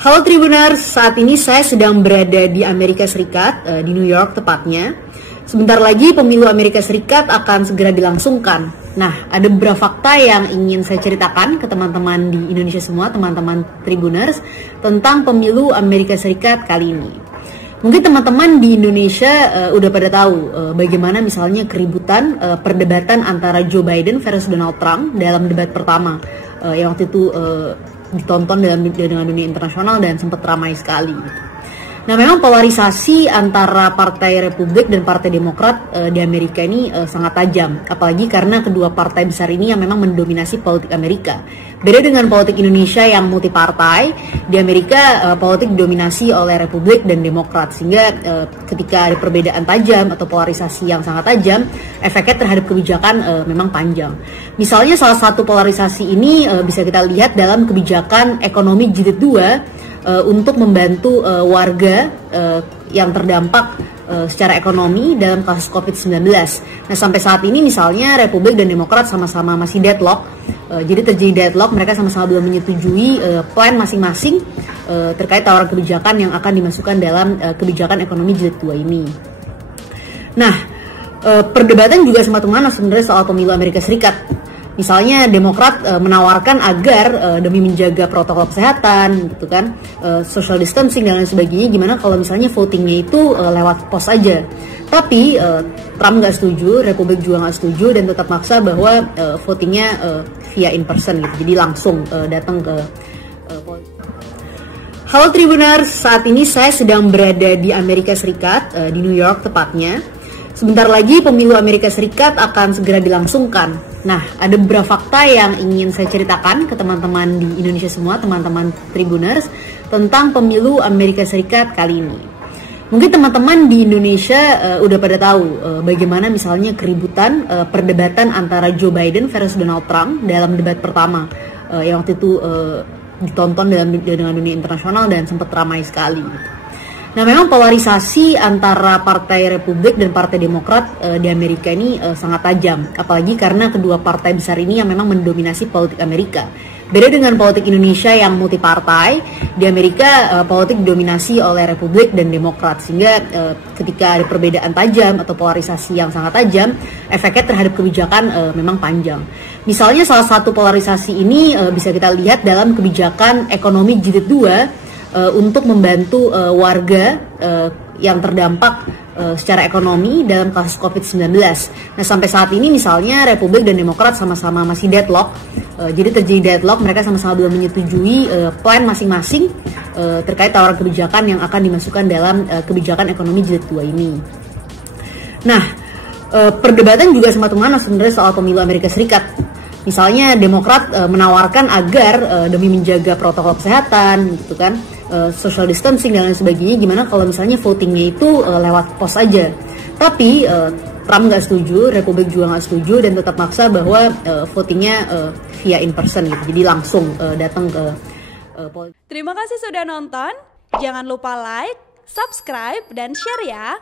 Halo Tribuners, saat ini saya sedang berada di Amerika Serikat, di New York tepatnya. Sebentar lagi pemilu Amerika Serikat akan segera dilangsungkan. Nah, ada beberapa fakta yang ingin saya ceritakan ke teman-teman di Indonesia semua, teman-teman Tribuners, tentang pemilu Amerika Serikat kali ini. Mungkin teman-teman di Indonesia udah pada tahu bagaimana misalnya keributan perdebatan antara Joe Biden versus Donald Trump dalam debat pertama yang waktu itu ditonton dengan dunia internasional dan sempat ramai sekali. Nah, memang polarisasi antara Partai Republik dan Partai Demokrat di Amerika ini sangat tajam, apalagi karena kedua partai besar ini yang memang mendominasi politik Amerika. Beda dengan politik Indonesia yang multipartai, di Amerika politik didominasi oleh Republik dan Demokrat, sehingga ketika ada perbedaan tajam atau polarisasi yang sangat tajam, efeknya terhadap kebijakan memang panjang. Misalnya salah satu polarisasi ini bisa kita lihat dalam kebijakan ekonomi jilid 2 untuk membantu warga yang terdampak secara ekonomi dalam kasus COVID-19. Nah, sampai saat ini misalnya Republik dan Demokrat sama-sama masih deadlock. Jadi terjadi deadlock, mereka sama-sama belum menyetujui plan masing-masing terkait tawaran kebijakan yang akan dimasukkan dalam kebijakan ekonomi jilid 2 ini. Nah, perdebatan juga semakin sebenarnya soal pemilu Amerika Serikat. Misalnya Demokrat menawarkan agar demi menjaga protokol kesehatan, gitu kan, social distancing dan lain sebagainya, gimana kalau misalnya votingnya itu lewat pos aja. Tapi Trump nggak setuju, Republik juga nggak setuju, dan tetap maksa bahwa votingnya via in person, gitu. Jadi langsung datang ke. Halo Tribuners, saat ini saya sedang berada di Amerika Serikat, di New York tepatnya. Sebentar lagi pemilu Amerika Serikat akan segera dilangsungkan. Nah, ada beberapa fakta yang ingin saya ceritakan ke teman-teman di Indonesia semua, teman-teman Tribuners, tentang pemilu Amerika Serikat kali ini. Mungkin teman-teman di Indonesia udah pada tahu bagaimana misalnya keributan perdebatan antara Joe Biden versus Donald Trump dalam debat pertama yang waktu itu ditonton dengan dunia internasional dan sempat ramai sekali. Nah, memang polarisasi antara Partai Republik dan Partai Demokrat di Amerika ini sangat tajam, apalagi karena kedua partai besar ini yang memang mendominasi politik Amerika. Beda dengan politik Indonesia yang multipartai, di Amerika politik didominasi oleh Republik dan Demokrat, sehingga ketika ada perbedaan tajam atau polarisasi yang sangat tajam, efeknya terhadap kebijakan memang panjang. Misalnya salah satu polarisasi ini bisa kita lihat dalam kebijakan ekonomi jilid 2 untuk membantu warga yang terdampak secara ekonomi dalam kasus COVID-19. Nah, sampai saat ini misalnya Republik dan Demokrat sama-sama masih deadlock. Jadi terjadi deadlock, mereka sama-sama belum menyetujui plan masing-masing terkait tawaran kebijakan yang akan dimasukkan dalam kebijakan ekonomi jilid 2 ini. Nah, perdebatan juga semakin sebenarnya soal pemilu Amerika Serikat. Misalnya Demokrat menawarkan agar demi menjaga protokol kesehatan, gitu kan, social distancing dan lain sebagainya, gimana kalau misalnya votingnya itu lewat pos aja. Tapi Trump nggak setuju, Republik juga nggak setuju, dan tetap maksa bahwa votingnya via in person, gitu. Jadi langsung datang ke. Terima kasih sudah nonton. Jangan lupa like, subscribe, dan share ya.